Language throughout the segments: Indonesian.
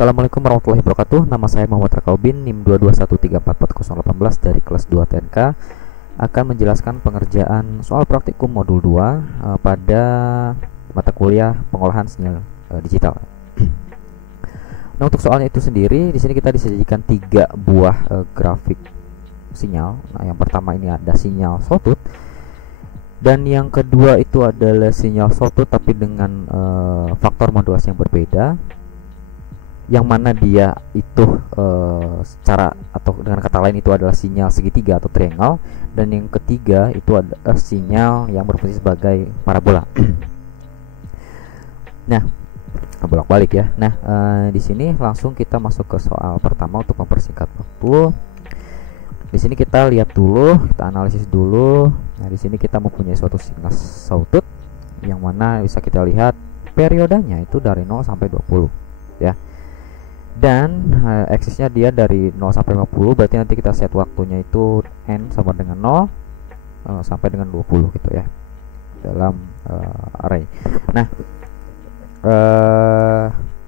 Assalamualaikum warahmatullahi wabarakatuh. Nama saya Muhammad Rakaubin, NIM 221344018 dari kelas 2 TNK, akan menjelaskan pengerjaan soal praktikum modul 2 pada mata kuliah pengolahan sinyal digital. Nah, untuk soalnya itu sendiri, di sini kita disajikan 3 buah grafik sinyal. Nah, yang pertama ini ada sinyal sawtooth, dan yang kedua itu adalah sinyal sawtooth tapi dengan faktor modulasi yang berbeda, yang mana dia itu secara atau dengan kata lain itu adalah sinyal segitiga atau triangle, dan yang ketiga itu adalah sinyal yang berfungsi sebagai parabola. Nah, bolak-balik ya. Nah, di sini langsung kita masuk ke soal pertama untuk mempersingkat waktu. Di sini kita lihat dulu, kita analisis dulu. Nah, di sini kita mempunyai suatu sinyal sawtooth yang mana bisa kita lihat periodenya itu dari 0 sampai 20 ya. Dan aksisnya dia dari 0 sampai 50, berarti nanti kita set waktunya itu n sama dengan 0 sampai dengan 20 gitu ya, dalam array. Nah,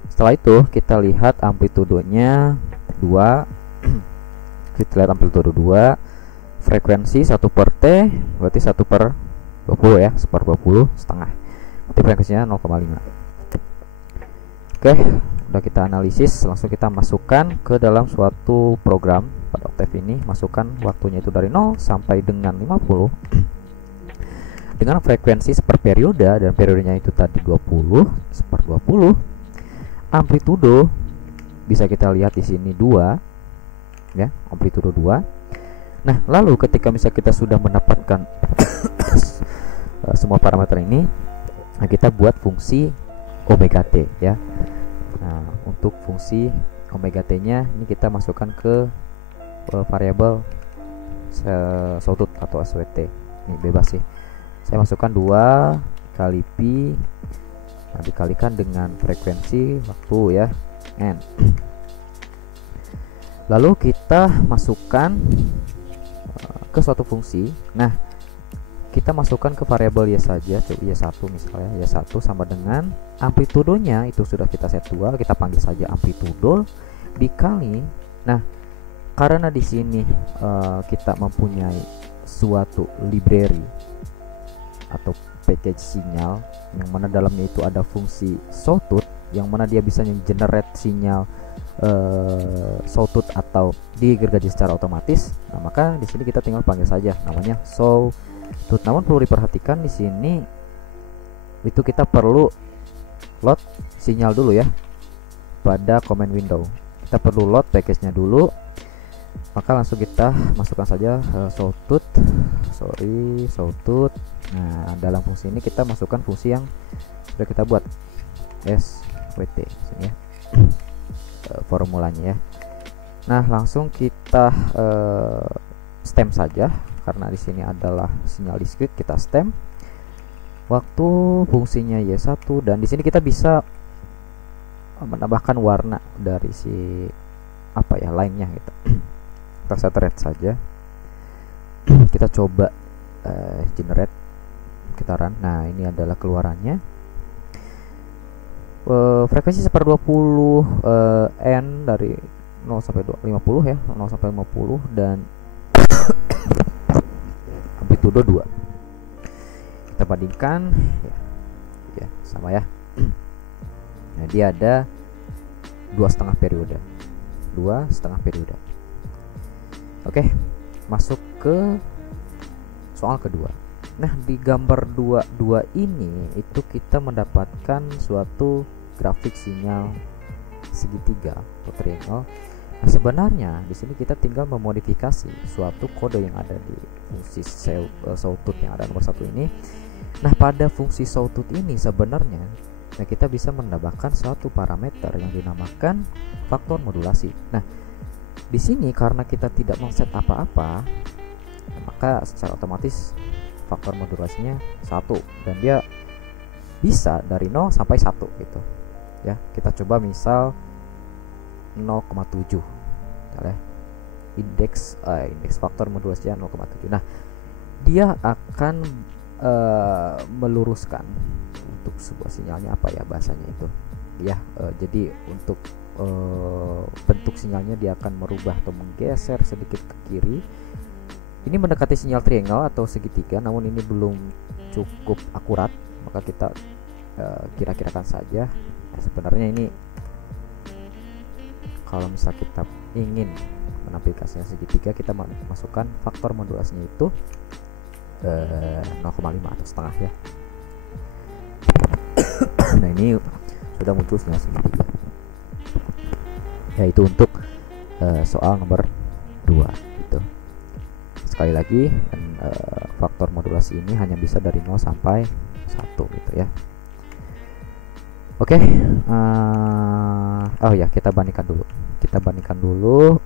setelah itu kita lihat amplitudenya 2. Kita lihat amplitude 2, frekuensi 1 per T berarti 1 per 20 ya, 1 per 20 setengah, berarti frekuensinya 0,5. Oke, udah kita analisis, langsung kita masukkan ke dalam suatu program pada Octave ini. Masukkan waktunya itu dari 0 sampai dengan 50 dengan frekuensi per periode, dan periodenya itu tadi 20 per 20. Amplitudo bisa kita lihat di sini 2 ya, amplitudo 2. Nah, lalu ketika misalnya kita sudah mendapatkan semua parameter ini, nah kita buat fungsi omega t ya. Nah, untuk fungsi omega t nya ini kita masukkan ke variabel sawtooth atau SWT. Ini bebas sih. Saya masukkan 2 kali pi, nah, dikalikan dengan frekuensi waktu ya, n. Lalu kita masukkan ke suatu fungsi. Nah, kita masukkan ke variabel y saja, y1 misalnya, y1 sama dengan amplitudonya itu sudah kita set 2, kita panggil saja amplitudo dikali. Nah, karena di sini kita mempunyai suatu library atau package sinyal yang mana dalamnya itu ada fungsi sawtooth yang mana dia bisa generate sinyal sawtooth atau digergaji secara otomatis. Nah, maka di sini kita tinggal panggil saja namanya sawtooth. Namun perlu diperhatikan di sini itu kita perlu load sinyal dulu ya pada command window. Kita perlu load package-nya dulu. Maka langsung kita masukkan saja sawtooth. Nah, dalam fungsi ini kita masukkan fungsi yang sudah kita buat, SWT sini ya, formulanya ya. Nah, langsung kita stem saja karena di sini adalah sinyal discrete, kita stem waktu fungsinya y1, dan di sini kita bisa menambahkan warna dari si apa ya, line-nya gitu. Kita set red saja. Kita coba generate, kita run. Nah, ini adalah keluarannya. Frekuensi 1/20 n dari 0 sampai 50 ya, 0 sampai 50, dan amplitudo 2. Kita bandingkan ya, sama ya. Nah, dia ada 2,5 periode. 2,5 periode. Oke, masuk ke soal kedua. Nah, di gambar 22 ini itu kita mendapatkan suatu grafik sinyal segitiga atau triangle. Nah, sebenarnya di sini kita tinggal memodifikasi suatu kode yang ada di fungsi sawtooth yang ada nomor 1 ini. Nah, pada fungsi sawtooth ini sebenarnya kita bisa menambahkan suatu parameter yang dinamakan faktor modulasi. Nah, di sini karena kita tidak men-set apa-apa, maka secara otomatis faktor modulasinya 1, dan dia bisa dari 0 sampai 1 gitu ya. Kita coba misal 0,7 ya. Indeks faktor modulasinya 0,7. Nah, dia akan meluruskan untuk sebuah sinyalnya, apa ya bahasanya itu ya. Jadi untuk bentuk sinyalnya dia akan merubah atau menggeser sedikit ke kiri. Ini mendekati sinyal triangle atau segitiga, namun ini belum cukup akurat, maka kita kira-kirakan saja. Sebenarnya ini kalau misal kita ingin menampilkan sinyal segitiga, kita masukkan faktor modulasinya itu 0,5 atau setengah ya. Nah, ini sudah muncul sinyal segitiga. Yaitu untuk soal nomor 2 gitu. Sekali lagi, faktor modulasi ini hanya bisa dari 0 sampai 1 gitu ya. Oke. Oh ya, kita bandingkan dulu.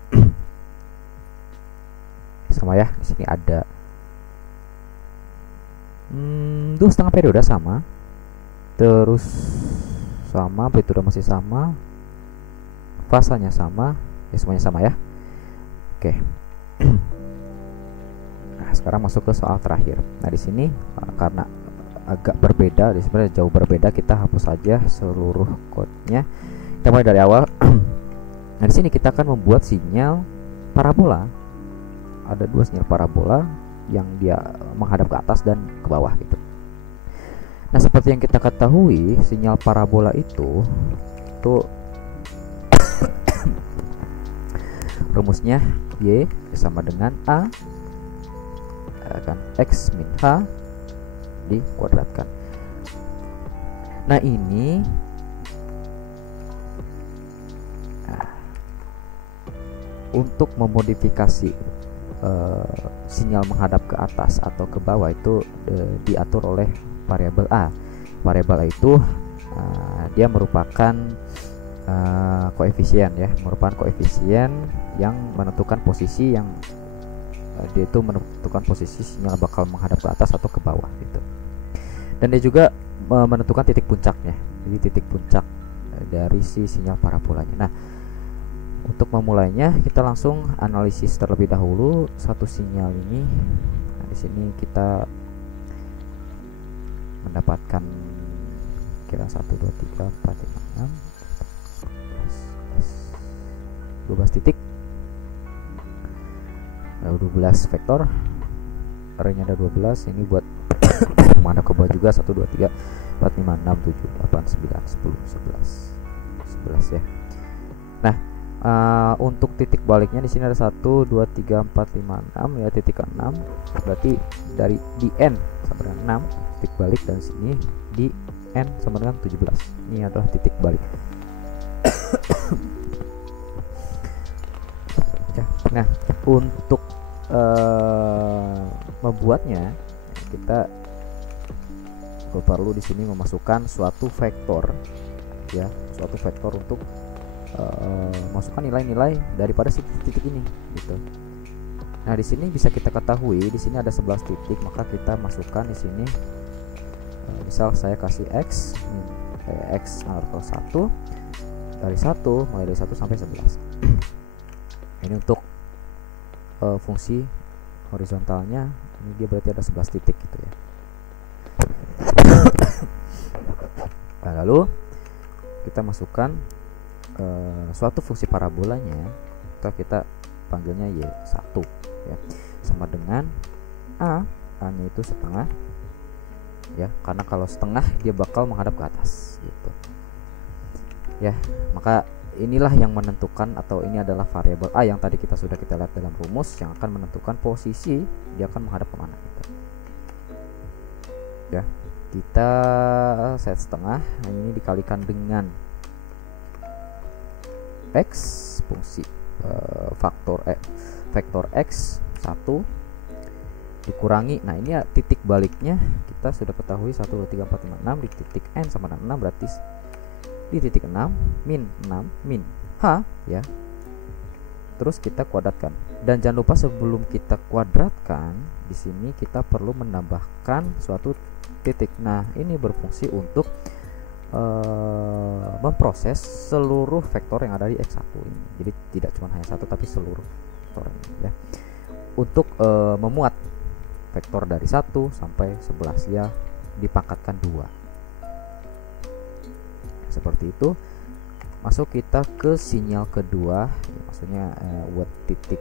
Sama ya, di sini ada 2,5 periode sama. Terus sama, amplitude masih sama, fasanya sama, ya semuanya sama ya. Oke. Nah, sekarang masuk ke soal terakhir. Nah, di sini karena agak berbeda, sebenarnya jauh berbeda, kita hapus saja seluruh kodenya. Kita mulai dari awal. Nah, di sini kita akan membuat sinyal parabola. Ada 2 sinyal parabola yang dia menghadap ke atas dan ke bawah gitu. Nah, seperti yang kita ketahui, sinyal parabola itu rumusnya Y sama dengan A kan X min H dikuadratkan. Nah, ini untuk memodifikasi sinyal menghadap ke atas atau ke bawah itu diatur oleh variabel A. Variabel A itu dia merupakan koefisien ya, merupakan koefisien yang menentukan posisi yang dia itu menentukan posisi sinyal bakal menghadap ke atas atau ke bawah gitu. Dan dia juga menentukan titik puncaknya. Jadi titik puncak dari si sinyal parabolanya. Nah, untuk memulainya kita langsung analisis terlebih dahulu satu sinyal ini. Nah, di sini kita mendapatkan kira 1 2 3 4 5 6 12 titik. Ada 12 vektor. Arraynya ada 12. Ini buat mana ke bawah juga 1 2 3 4 5 6 7 8 9 10 11 ya. Nah, untuk titik baliknya di sini ada 1 2 3 4 5 6 ya, titik ke 6. Berarti dari di N sama dengan 6 titik balik, dan sini di N sama dengan 17. Ini adalah titik balik. Nah, untuk membuatnya kita perlu di sini memasukkan suatu vektor ya, suatu vektor untuk masukkan nilai-nilai daripada si titik ini gitu. Nah, di sini bisa kita ketahui di sini ada 11 titik, maka kita masukkan di sini misal saya kasih X atau 1 dari 1 mulai dari 1 sampai 11. Ini untuk fungsi horizontalnya, ini dia berarti ada 11 titik gitu ya. Nah, lalu kita masukkan suatu fungsi parabolanya, atau kita panggilnya Y1 ya, sama dengan A nya itu setengah ya, karena kalau setengah dia bakal menghadap ke atas gitu ya. Maka inilah yang menentukan, atau ini adalah variabel A yang tadi kita lihat dalam rumus, yang akan menentukan posisi dia akan menghadap kemana gitu. Ya, kita set setengah, ini dikalikan dengan X fungsi vektor X 1 dikurangi. Nah, ini ya, titik baliknya kita sudah ketahui 1 2 3 4 5 6 di titik N sama dengan 6, berarti di titik 6 min 6 min H ya. Terus kita kuadratkan, dan jangan lupa sebelum kita kuadratkan di sini kita perlu menambahkan suatu titik. Nah, ini berfungsi untuk memproses seluruh vektor yang ada di X1 ini. Jadi tidak cuma hanya satu, tapi seluruh vektor ini ya. Untuk memuat vektor dari 1 sampai 11 ya dipangkatkan 2. Seperti itu. masuk kita ke sinyal kedua, ya, maksudnya buat titik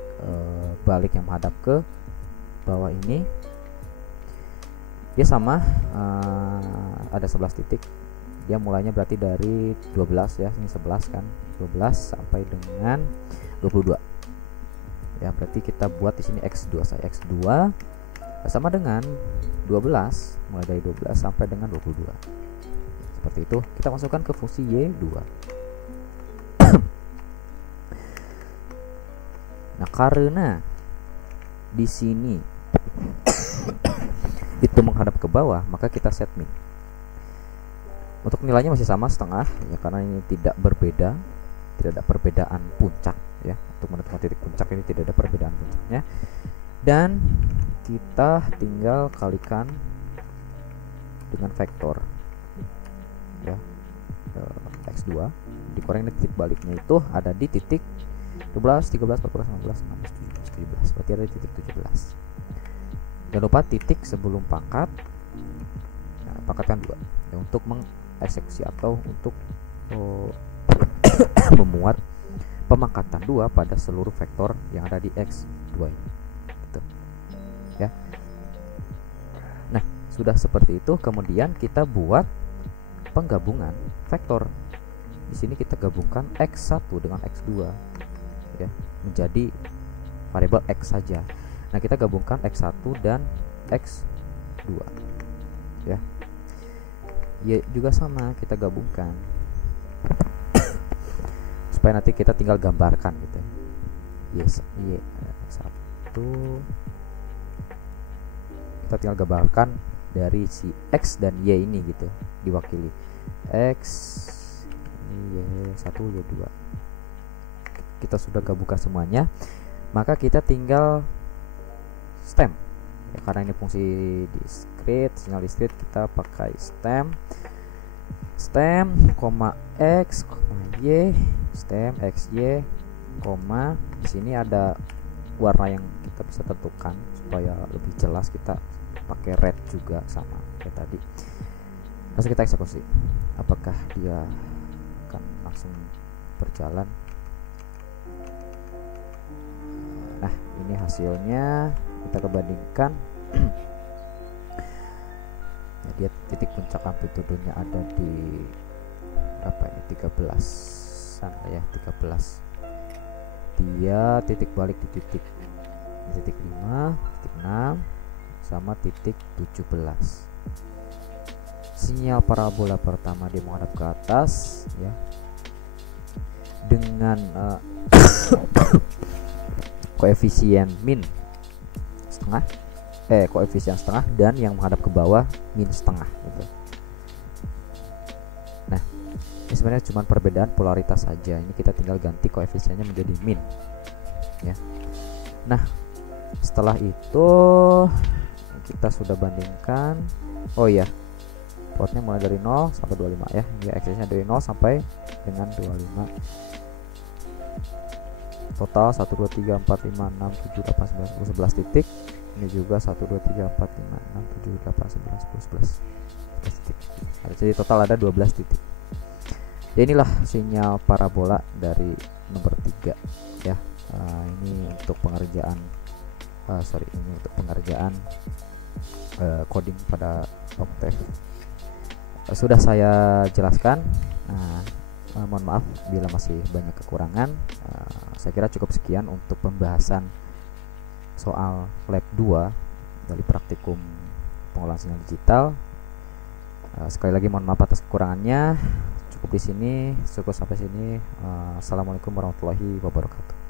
balik yang menghadap ke bawah ini. Dia sama, ada 11 titik. Dia mulainya berarti dari 12 ya, ini 11 kan, 12 sampai dengan 22 ya. Berarti kita buat di sini X2, saya X2 sama dengan 12, mulai dari 12 sampai dengan 22. Seperti itu. Kita masukkan ke fungsi Y2. Nah, karena di sini itu menghadap ke bawah, maka kita set min. Untuk nilainya masih sama setengah ya, karena ini tidak berbeda, tidak ada perbedaan puncak ya. Untuk menentukan titik puncak ini tidak ada perbedaan puncaknya. Dan kita tinggal kalikan dengan vektor ya, X2. Di koordinat titik baliknya itu ada di titik 12, 13, 14, 15, 16, 17. Berarti ada di titik 17. Jangan lupa titik sebelum pangkat. Nah, pangkat kan 2 ya, untuk mengeksekusi atau untuk memuat pemangkatan 2 pada seluruh vektor yang ada di X2 ini gitu. Ya. Nah, sudah seperti itu, kemudian kita buat penggabungan vektor. Di sini kita gabungkan X1 dengan X2 ya, menjadi variabel X saja. Nah, kita gabungkan X1 dan X2 ya. Y juga sama, kita gabungkan supaya nanti kita tinggal gambarkan gitu. Yes, Y1 kita tinggal gambarkan dari si X dan Y ini gitu, diwakili X, Y1, Y2. Kita sudah gabungkan semuanya, maka kita tinggal stem ya, karena ini fungsi discrete, sinyal discrete, kita pakai stem, X, Y, stem XY, di sini ada warna yang kita bisa tentukan supaya lebih jelas. Kita pakai red juga sama kayak tadi. Langsung kita eksekusi, apakah dia akan langsung berjalan. Nah, ini hasilnya, kita kebandingkan. Nah, dia titik puncak amplitudenya ada di berapa ini, 13an ya, 13. Dia titik balik di titik 5, titik 6 sama titik 17. Sinyal parabola pertama dia menghadap ke atas ya, dengan koefisien min setengah, koefisien setengah, dan yang menghadap ke bawah min setengah gitu. Nah, ini sebenarnya cuma perbedaan polaritas saja. Ini kita tinggal ganti koefisiennya menjadi min ya. Nah, setelah itu kita sudah bandingkan. Oh iya, plotnya mulai dari 0 sampai 25 ya. Ini aksesnya dari 0 sampai dengan 25. Total 1 2 3 4 5 6 7 8 9 10 11 titik. Ini juga 1 2 3 4 5 6 7 8 9 10 11 titik. Jadi total ada 12 titik. Ya, inilah sinyal parabola dari nomor 3 ya. Ini untuk pengerjaan ini untuk pengerjaan coding pada Octave. Sudah saya jelaskan. Mohon maaf bila masih banyak kekurangan. Saya kira cukup sekian untuk pembahasan soal lab 2 dari praktikum pengolahan sinyal digital. Sekali lagi mohon maaf atas kekurangannya. Cukup di sini, cukup sampai sini. Assalamualaikum warahmatullahi wabarakatuh.